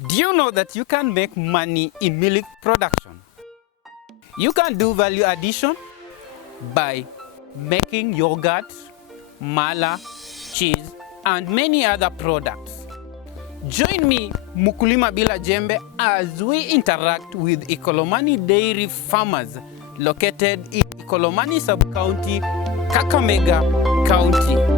Do you know that you can make money in milk production? You can do value addition by making yogurt, mala, cheese, and many other products. Join me, Mukulima Bila Jembe, as we interact with Ikolomani dairy farmers located in Ikolomani sub-county, Kakamega County.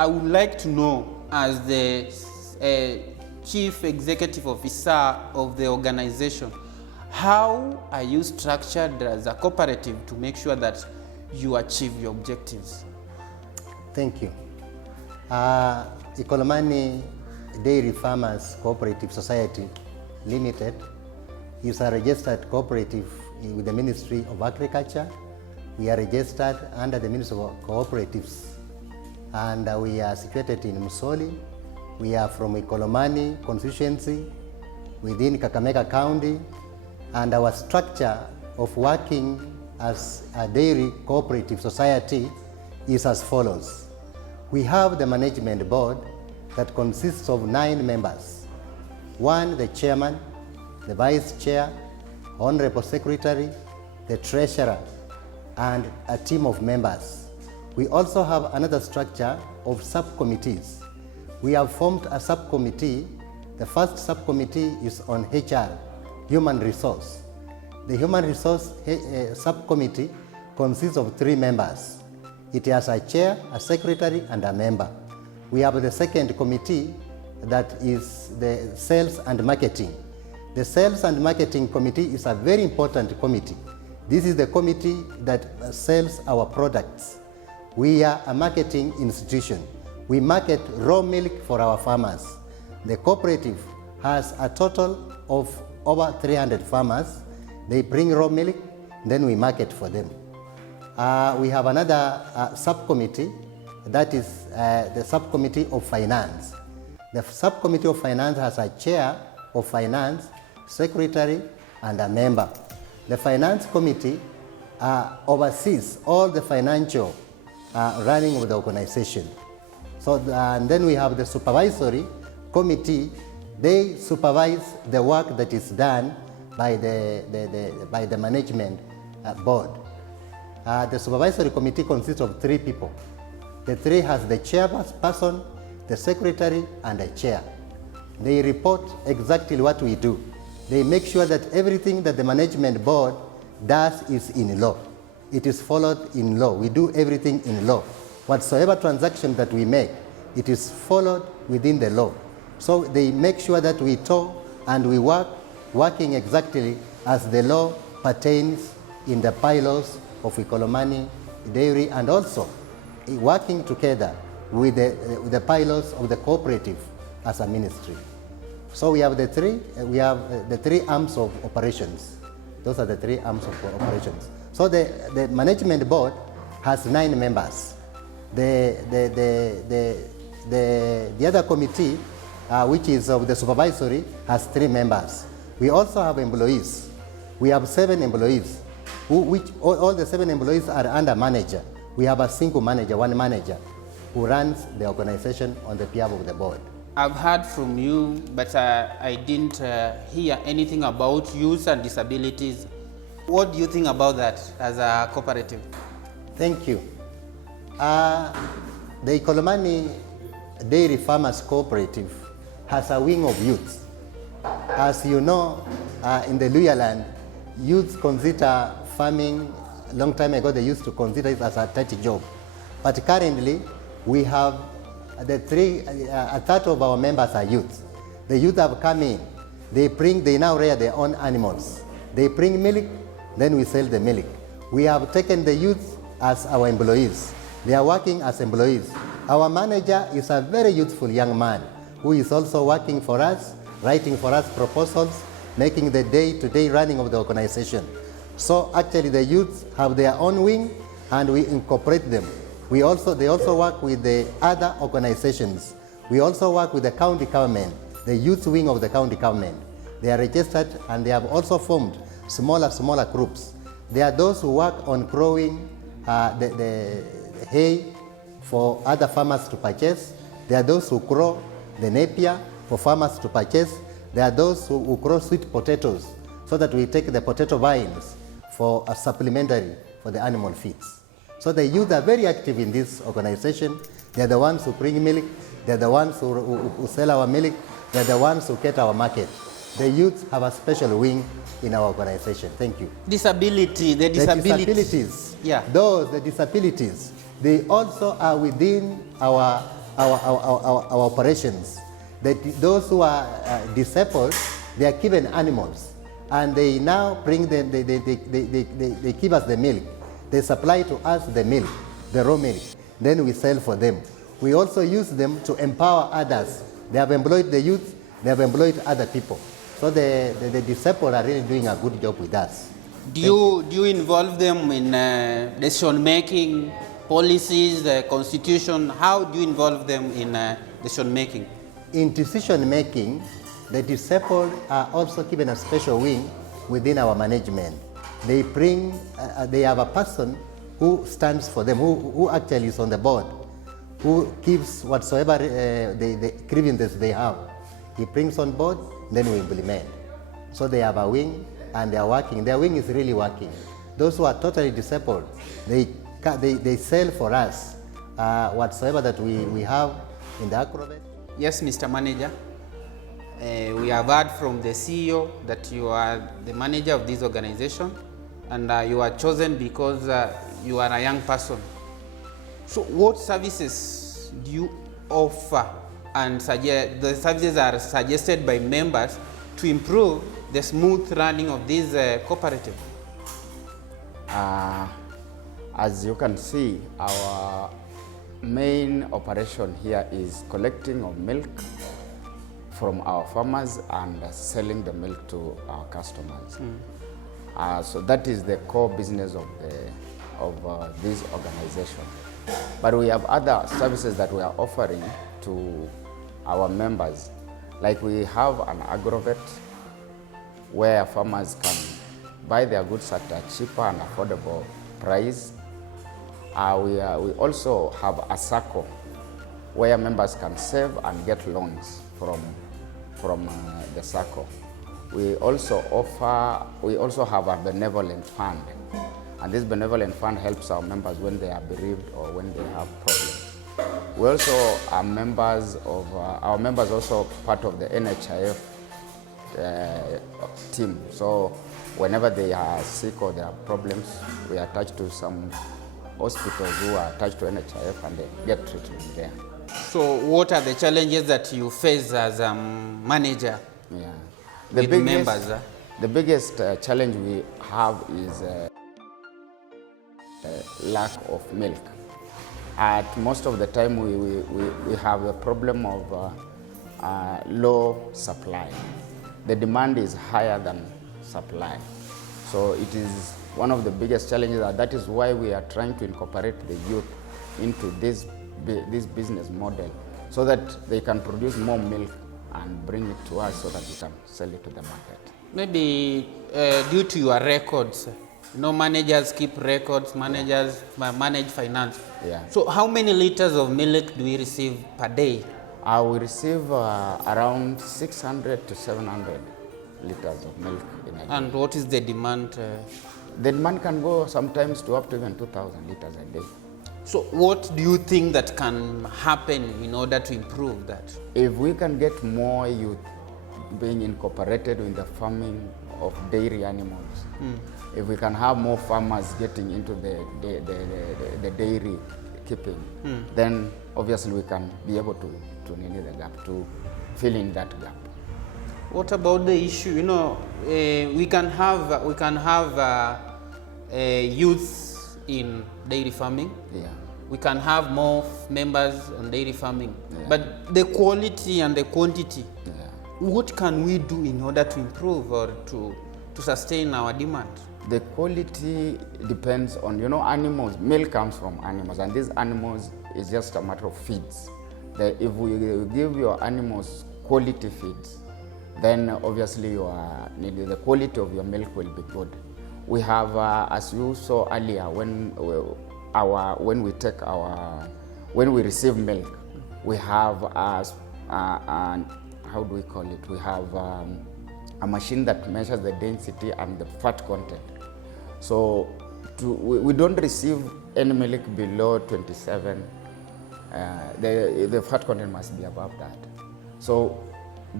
I would like to know, as the Chief Executive Officer of the organization, how are you structured as a cooperative to make sure that you achieve your objectives? Thank you. Ikolomani Dairy Farmers Cooperative Society Limited is a registered cooperative with the Ministry of Agriculture. We are registered under the Ministry of Cooperatives, and we are situated in Musoli. We are from Ikolomani constituency within Kakamega County, and our structure of working as a dairy cooperative society is as follows. We have the management board that consists of 9 members. 1, the chairman, the vice chair, honorable secretary, the treasurer, and a team of members. We also have another structure of subcommittees. We have formed a subcommittee. The first subcommittee is on HR, human resource. The human resource subcommittee consists of 3 members. It has a chair, a secretary, and a member. We have the second committee, that is the sales and marketing. The sales and marketing committee is a very important committee. This is the committee that sells our products. We are a marketing institution. We market raw milk for our farmers. The cooperative has a total of over 300 farmers. They bring raw milk, then we market for them. We have another subcommittee, that is the subcommittee of finance. The subcommittee of finance has a chair of finance, secretary, and a member. The finance committee oversees all the financial running of the organization. So, and then we have the supervisory committee. They supervise the work that is done by the management board. The supervisory committee consists of 3 people. The 3 has the chairperson, the secretary, and a chair. They report exactly what we do. They make sure that everything that the management board does is in law. It is followed in law. We do everything in law. Whatsoever transaction that we make, it is followed within the law. So they make sure that we talk and we working exactly as the law pertains in the bylaws of Ikolomani Dairy, and also working together with the bylaws of the cooperative as a ministry. So we have the 3 arms of operations. Those are the 3 arms of operations. So the management board has 9 members. The other committee, which is of the supervisory, has 3 members. We also have employees. We have 7 employees, which all the 7 employees are under manager. We have a single manager, 1 manager, who runs the organization on the behalf of the board. I've heard from you, but I didn't hear anything about youth and disabilities. What do you think about that as a cooperative? Thank you. The Ikolomani Dairy Farmers Cooperative has a wing of youth. As you know, in the Luya land, youth consider farming. A long time ago, they used to consider it as a dirty job. But currently, we have a third of our members are youth. The youth have come in. They now rear their own animals. They bring milk, then we sell the milk. We have taken the youth as our employees. They are working as employees. Our manager is a very youthful young man who is also working for us, writing for us proposals, making the day-to-day running of the organization. So actually the youths have their own wing and we incorporate them. They also work with the other organizations. We also work with the county government, the youth wing of the county government. They are registered and they have also formed smaller groups. There are those who work on growing the hay for other farmers to purchase. There are those who grow the napier for farmers to purchase. There are those who grow sweet potatoes so that we take the potato vines for a supplementary for the animal feeds. So the youth are very active in this organization. They are the ones who bring milk. They are the ones who sell our milk. They are the ones who get our market. The youth have a special wing in our organization. Thank you. The disabilities. Yeah. The disabilities, they also are within our operations. Those who are disabled, they are given animals, and they now bring them. They give us the milk. They supply to us the milk, the raw milk. Then we sell for them. We also use them to empower others. They have employed the youth. They have employed other people. So the disabled are really doing a good job with us. Do you involve them in decision-making, policies, the constitution? How do you involve them in decision-making? In decision-making, the disabled are also given a special wing within our management. They have a person who stands for them, who actually is on the board, who gives whatsoever the grievances they have. He brings on board, then we implement. So they have a wing and they are working. Their wing is really working. Those who are totally disabled, they sell for us whatsoever that we have in the agrovet. Yes, Mr. Manager. We have heard from the CEO that you are the manager of this organization, and you are chosen because you are a young person. So what services do you offer, and the services are suggested by members to improve the smooth running of this cooperative? As you can see, our main operation here is collecting of milk from our farmers and selling the milk to our customers. So that is the core business of this organization. But we have other services that we are offering to our members. Like we have an agrovet where farmers can buy their goods at a cheaper and affordable price. We also have a SACCO where members can save and get loans from the SACCO. We also have a benevolent fund, and this benevolent fund helps our members when they are bereaved or when they have problems. We also are members of our members also part of the NHIF team. So whenever they are sick or they have problems, we are attached to some hospitals who are attached to NHIF and they get treatment there. So what are the challenges that you face as a manager? Yeah. The biggest challenge we have is lack of milk. At most of the time we have a problem of low supply. The demand is higher than supply. So it is one of the biggest challenges. That is why we are trying to incorporate the youth into this business model so that they can produce more milk and bring it to us so that we can sell it to the market. Maybe due to your records, managers keep records, managers manage finance. Yeah. So how many liters of milk do we receive per day? We receive around 600 to 700 liters of milk in a day. And what is the demand? The demand can go sometimes to up to even 2,000 liters a day. So what do you think that can happen in order to improve that? If we can get more youth being incorporated in the farming of dairy animals, if we can have more farmers getting into the dairy keeping, then obviously we can be able to near the gap, to fill in that gap. What about the issue? We can have, youth in dairy farming. Yeah. we can have more members on dairy farming. But the quality and the quantity, what can we do in order to improve or to sustain our demand? The quality depends on, animals. Milk comes from animals, and these animals is just a matter of feeds. If we give your animals quality feeds, then obviously the quality of your milk will be good. We have, as you saw earlier, when we receive milk, we have how do we call it? We have a machine that measures the density and the fat content. So we don't receive any milk below 27. The fat content must be above that. So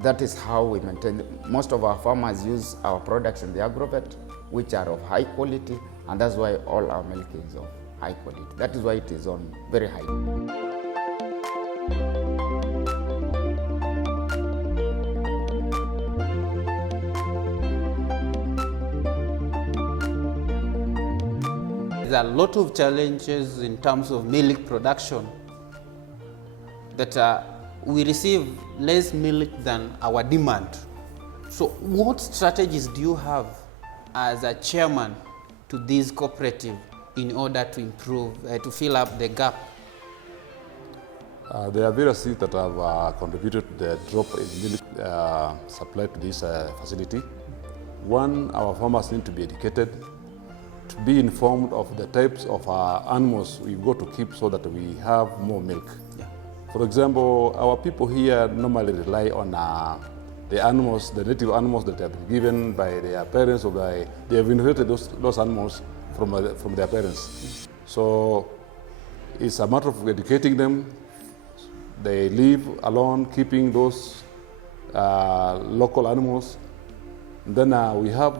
that is how we maintain. Most of our farmers use our products in the agrovet, which are of high quality, and that's why all our milk is of high quality. That is why it is on very high. There are a lot of challenges in terms of milk production, that we receive less milk than our demand. So what strategies do you have as a chairman to this cooperative in order to improve, to fill up the gap? There are various things that have contributed to the drop in milk supply to this facility. One, our farmers need to be educated, to be informed of the types of animals we've got to keep so that we have more milk. Yeah. For example, our people here normally rely on the animals, the native animals that have been given by their parents, or they have inherited those animals from their parents. So it's a matter of educating them. They live alone, keeping those local animals. And then we have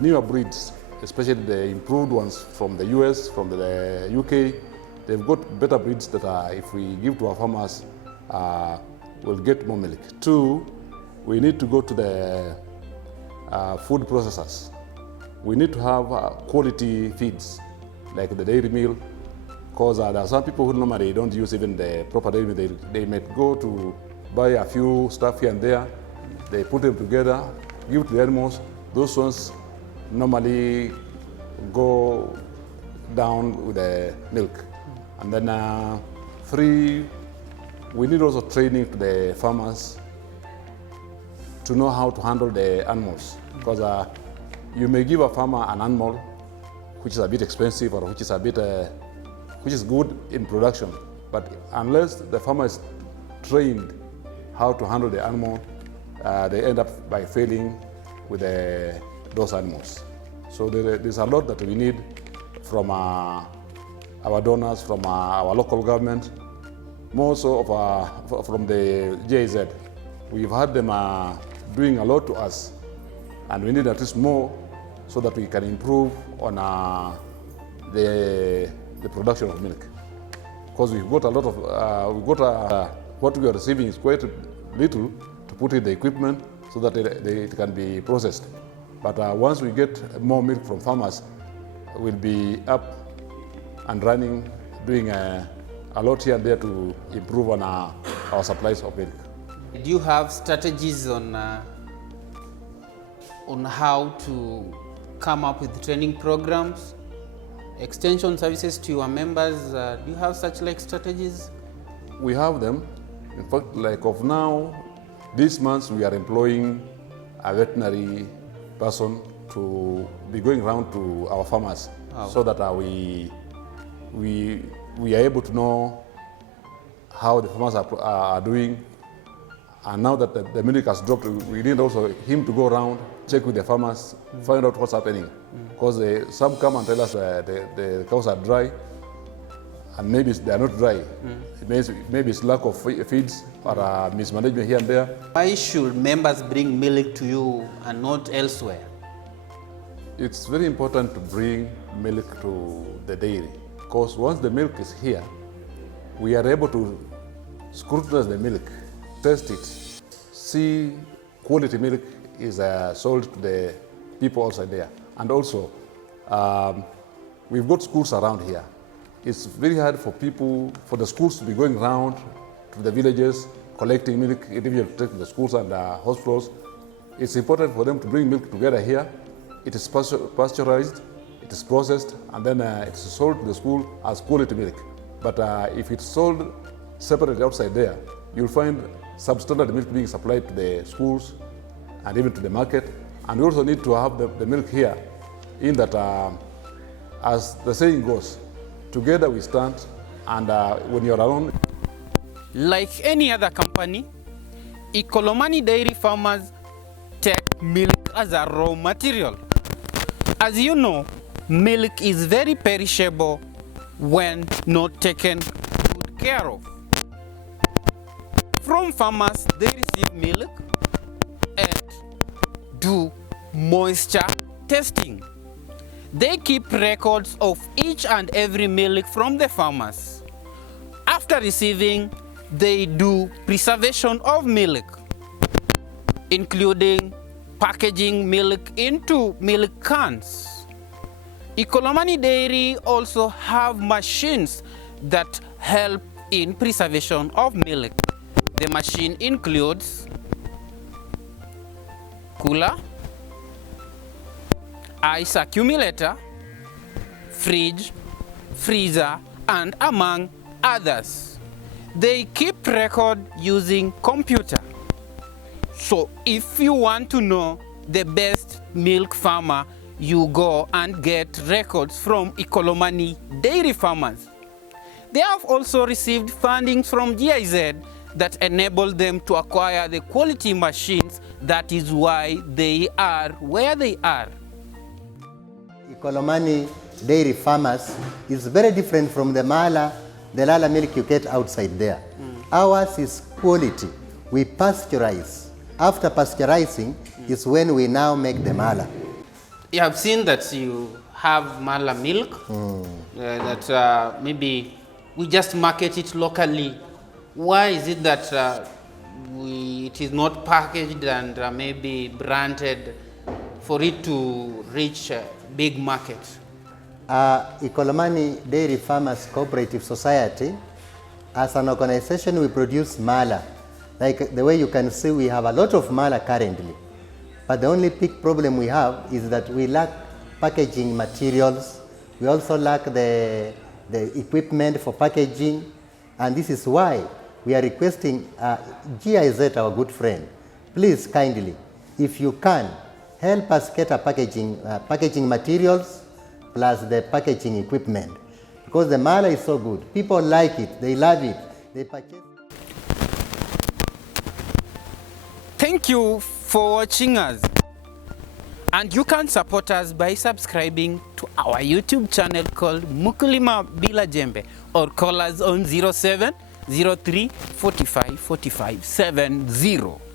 newer breeds, especially the improved ones from the US, from the UK. They've got better breeds that if we give to our farmers, we'll get more milk. Two, we need to go to the food processors. We need to have quality feeds, like the dairy meal, because there are some people who normally don't use even the proper dairy meal. They might go to buy a few stuff here and there, they put them together, give to the animals. Those ones normally go down with the milk. And then three, we need also training to the farmers to know how to handle the animals, because you may give a farmer an animal which is a bit expensive or which is good in production, but unless the farmer is trained how to handle the animal, they end up by failing with those animals. So there's a lot that we need from our donors, from our local government, more so from the GIZ. We've had them doing a lot to us, and we need at least more so that we can improve on the production of milk. Because we've got a lot of, what we are receiving is quite little to put in the equipment so that it can be processed. But once we get more milk from farmers, we'll be up and running, doing a lot here and there to improve on our supplies of milk. Do you have strategies on how to come up with training programs, extension services to your members? Do you have such strategies? We have them. In fact, like of now, this month we are employing a veterinary person to be going around to our farmers, so that we are able to know how the farmers are doing. And now that the milk has dropped, we need also him to go around, check with the farmers, find out what's happening. Because some come and tell us the cows are dry, and maybe they are not dry. Maybe it's lack of feeds or mismanagement here and there. Why should members bring milk to you and not elsewhere? It's very important to bring milk to the dairy, because once the milk is here, we are able to scrutinize the milk, test it, see quality milk is sold to the people outside there. And also, we've got schools around here it's very hard for people, for the schools to be going around to the villages, collecting milk, individually to take to the schools and hospitals. It's important for them to bring milk together here. It is pasteurized, it is processed, and then it is sold to the school as quality milk. But if it's sold separately outside there, you'll find substandard milk being supplied to the schools and even to the market. And we also need to have the milk here in that, as the saying goes, together we stand, and when you're alone. Like any other company, Ikolomani dairy farmers take milk as a raw material. As you know, milk is very perishable when not taken good care of. From farmers, they receive milk and do moisture testing. They keep records of each and every milk from the farmers. After receiving, they do preservation of milk, including packaging milk into milk cans. Ikolomani Dairy also have machines that help in preservation of milk. The machine includes cooler, ice accumulator, fridge, freezer, and among others. They keep record using computer. So if you want to know the best milk farmer, you go and get records from Ikolomani dairy farmers. They have also received funding from GIZ that enable them to acquire the quality machines. That is why they are where they are. Ikolomani dairy farmers is very different from the Lala milk you get outside there. Ours is quality. We pasteurize. After pasteurizing is when we now make the mala. You have seen that you have mala milk, that maybe we just market it locally. Why is it that it is not packaged and maybe branded for it to reach a big market? Ikolomani Dairy Farmers Cooperative Society, as an organization, we produce mala. Like the way you can see, we have a lot of mala currently. But the only big problem we have is that we lack packaging materials. We also lack the equipment for packaging. And this is why we are requesting GIZ, our good friend, please kindly, if you can, help us get a packaging materials plus the packaging equipment. Because the mala is so good. People like it, they love it, they purchase. Thank you for watching us. And you can support us by subscribing to our YouTube channel called Mukulima Bila Jembe, or call us on 07 03 45 45 70.